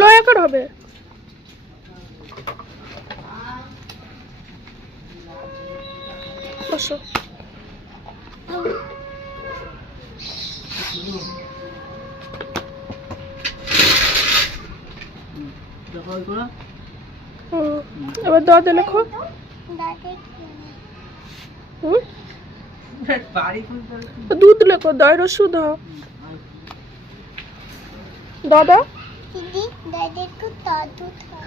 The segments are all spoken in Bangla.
লয়াকার হবে। বসো। এবার দাদা লেখো। দুধ লেখো, দয়ের ওষুধ। দাদা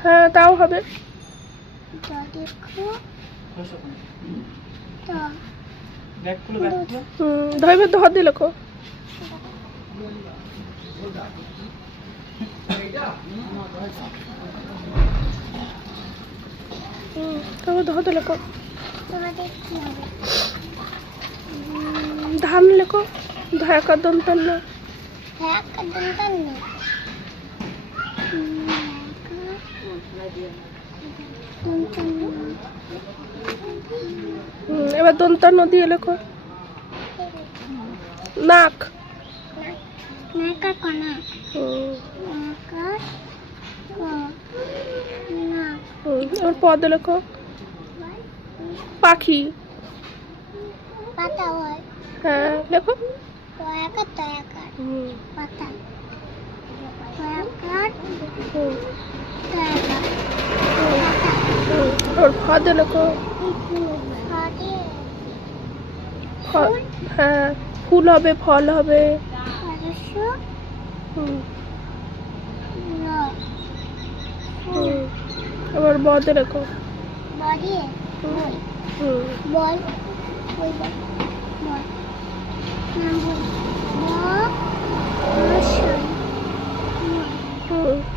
হ্যাঁ তাও হবে। ধরবে ধর দিয়ে লেখো। তারপর ধর দিয়ে লেখো। ধান লেখো, ধায়াকার দন্তান্ন। এবার দন্তান্ন দিয়ে লেখো। নাক, এবার পদ লেখো। পাখি, হ্যাঁ লেখো। ওর ফদ লেখো। হ্যাঁ ফুল হবে, ফল হবে। আবার বদে লেখো।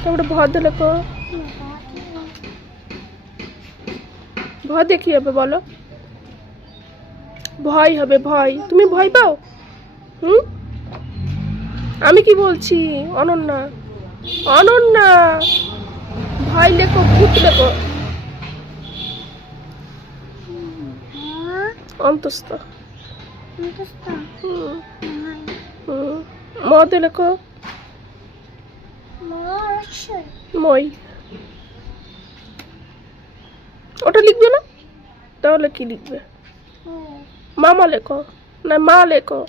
তারপরে ভদ লেখো। ভদে কি হবে বলো? ভয় হবে, ভয়। তুমি ভয় পাও? আমি কি বলছি? অনন্যা, অনন্যা ভয় লেখো, ভূত লেখো। অন্তস্থ, মদে লেখো। মই, ওটা লিখবে না? তাহলে কি লিখবে? মামা লেখো, না মা লেখো।